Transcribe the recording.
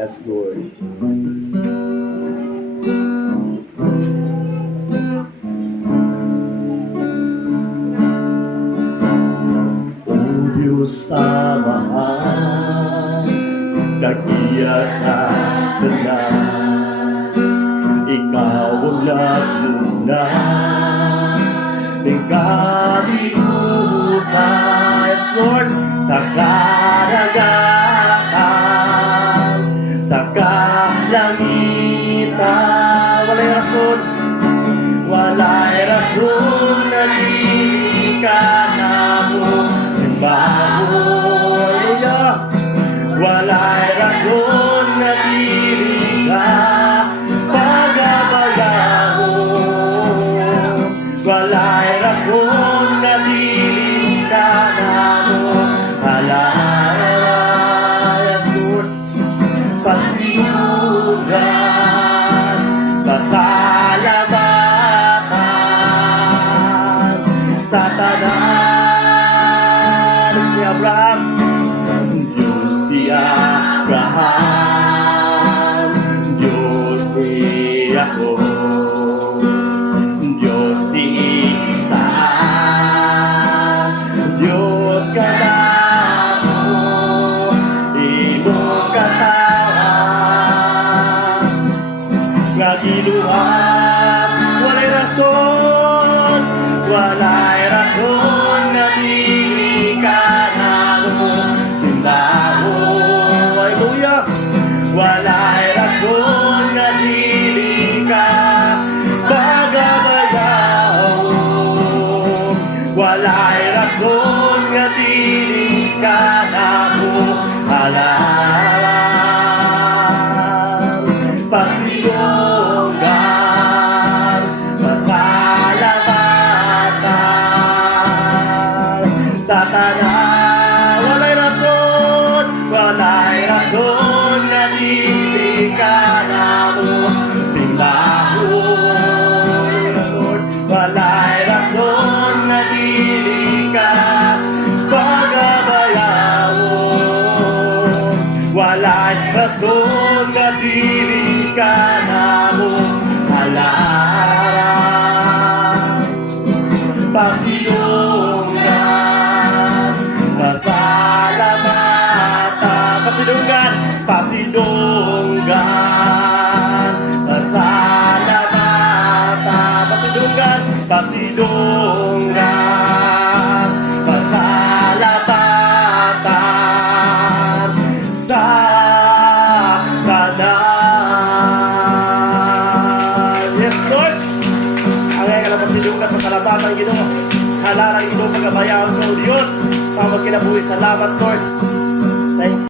Yes, Lord. O Diyos na mahal, dakiya sa tanan, Ikaw ang laguna, ikaw iutas, Lord, sa karagatan, sa kalangitan. Walay rason na dili ka na mo simbahoy. Walay rason na dili ka pagabagahon. Walay rason na dili ka na mo halayan, Lord, pasinugan, pasalamatan sa tanan ni Abraham. Diyos ni Abraham, Diyos ni Jacob, Diyos ni Isaac, Diyos ka na mo, imong katawan nga giluhat. Walay rason, walay rason na dili ka na mo simbahoy. Hallelujah! Walay rason na dili ka pagabagahon. Walay rason na dili ka na mo halalan. Pasinugan, pasalamatan sa tanan. Walay rason na dili ka na mo simbahoy. Walay rason na dili ka pagabayahon. Walay rason na dili ka na mo halaran. Pasidunggan, pasalamatan, pasidunggan, pasidunggan, pasalamatan, pasidunggan, pasidunggan, pasalamatan sa tanan. Yes, Lord. Ang ay ka na pasidunggan, pasalamatan, Ginoo. Halaran ito pagabayaan sa Diyos. Pamag kinabuhi. Salamat, Lord. Thank you.